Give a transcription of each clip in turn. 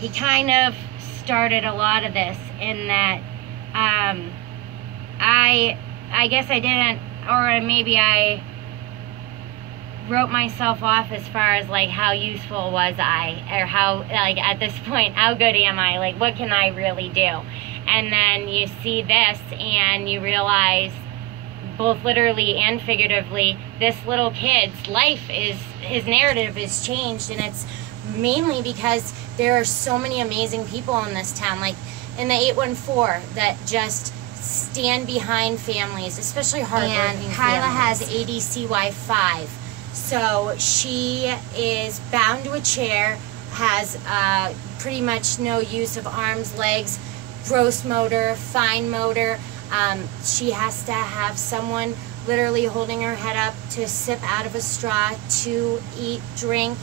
he kind of started a lot of this in that I guess I didn't, or maybe I wrote myself off as far as like how useful was I, or how, like, at this point, how good am I, like what can I really do? And then you see this and you realize, both literally and figuratively, this little kid's life is, his narrative is changed, and it's mainly because there are so many amazing people in this town, like in the 814, that just stand behind families, especially hardworking families. And Kyla has ADCY5, so she is bound to a chair, has pretty much no use of arms, legs, gross motor, fine motor. She has to have someone literally holding her head up to sip out of a straw, to eat, drink,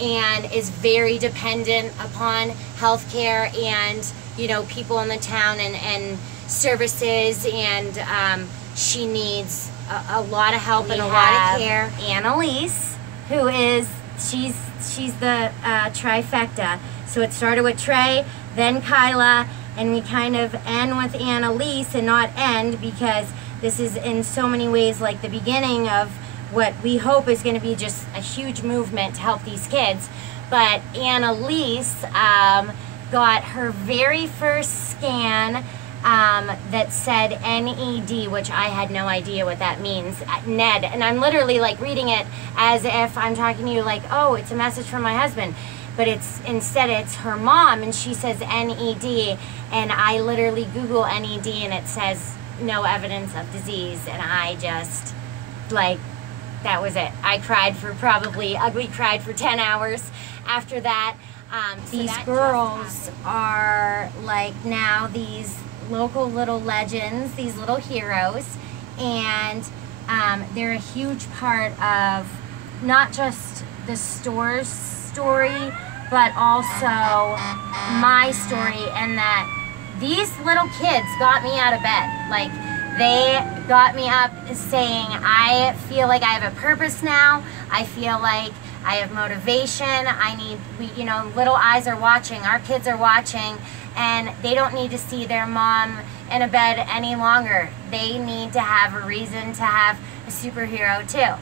and is very dependent upon healthcare and, you know, people in the town and services, and she needs a lot of help and a lot of care. Annalise, who is, she's the trifecta. So it started with Trey, then Kyla, and we kind of end with Annalise, and not end, because this is in so many ways like the beginning of what we hope is going to be just a huge movement to help these kids. But Annalise got her very first scan that said NED, which I had no idea what that means, Ned. And I'm literally like reading it as if I'm talking to you like, oh, it's a message from my husband. But instead it's her mom, and she says NED, and I literally Google NED and it says no evidence of disease, and I just, like, that was it. I cried for ugly cried for 10 hours after that. These girls are like now these local little legends, these little heroes, and they're a huge part of not just the store's story, but also my story, and that these little kids got me out of bed. Like, they got me up saying, I feel like I have a purpose now. I feel like I have motivation. You know, little eyes are watching. Our kids are watching, and they don't need to see their mom in a bed any longer. They need to have a reason to have a superhero too.